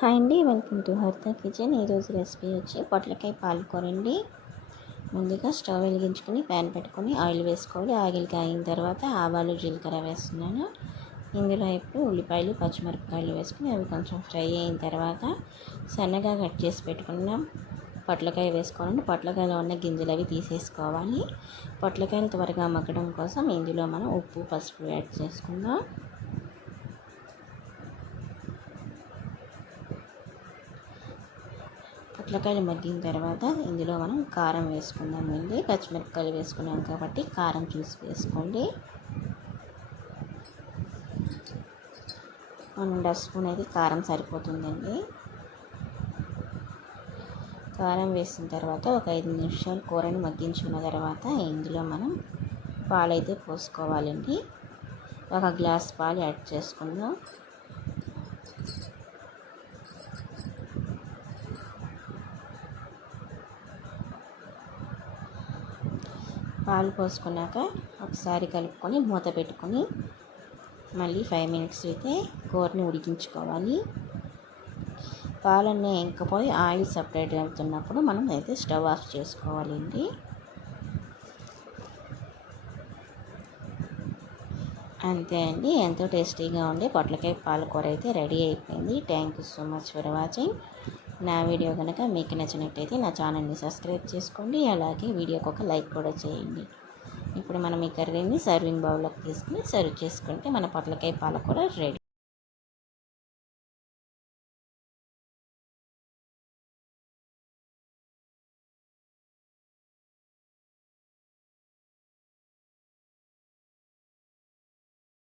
Hi అండి welcome to హర్త kitchen. ఈరోజు రెసిపీ వచ్చి పొట్లకాయ పాలుకోరండి ముందుగా స్టవ్ వెలిగించుకొని ప్యాన్ పెట్టుకొని ఆయిల్ వేసుకోవాలి. ఆయిల్ కాగిన తర్వాత ఆవాలు జీలకర్ర వేస్తున్నాను. ఇందులో ఇప్పుడు ఉల్లిపాయలు పచ్చిమిరపకాయలు వేసుకుని అవి కొంచెం ఫ్రై అయిన తర్వాత సన్నగా కట్ చేసి పెట్టుకున్నాం. పొట్లకాయ వేసుకోవాలండి. పొట్లకాయలో ఉన్న గింజలు అవి తీసేసుకోవాలి. పొట్లకాయలు త్వరగా మగ్గడం కోసం ఇందులో మనం ఉప్పు పసుపు యాడ్ చేసుకుందాం. పొట్లకాయలు మగ్గిన తర్వాత ఇందులో మనం కారం వేసుకుందామండి పచ్చిమిరపకాయలు వేసుకున్నాం కాబట్టి కారం చూసి వేసుకోండి. వన్ అండ్ హాఫ్ స్పూన్ అయితే కారం సరిపోతుందండి. కారం వేసిన తర్వాత ఒక ఐదు నిమిషాలు కూరని మగ్గించుకున్న తర్వాత ఇందులో మనం పాలైతే పోసుకోవాలండి. ఒక గ్లాస్ పాలు యాడ్ చేసుకుందాం. పాలు పోసుకున్నాక ఒకసారి కలుపుకొని మూత పెట్టుకొని మళ్ళీ ఫైవ్ మినిట్స్ అయితే కూరని ఉడికించుకోవాలి. పాలన్నీ ఇంకపోయి ఆయిల్ సపరేట్ అవుతున్నప్పుడు మనం అయితే స్టవ్ ఆఫ్ చేసుకోవాలండి. అంతే అండి. ఎంతో టేస్టీగా ఉండే పొట్లకాయ పాలకూర అయితే రెడీ అయిపోయింది. Thank you so much for watching నా వీడియో కనుక మీకు నచ్చినట్టయితే నా ఛానల్ని సబ్స్క్రైబ్ చేసుకోండి. అలాగే వీడియోకి ఒక లైక్ కూడా చేయండి. ఇప్పుడు మనం ఈ కర్రీని సర్వింగ్ బౌల్లోకి తీసుకుని సర్వ్ చేసుకుంటే మన పొట్లకాయ పాలకూర రెడీ.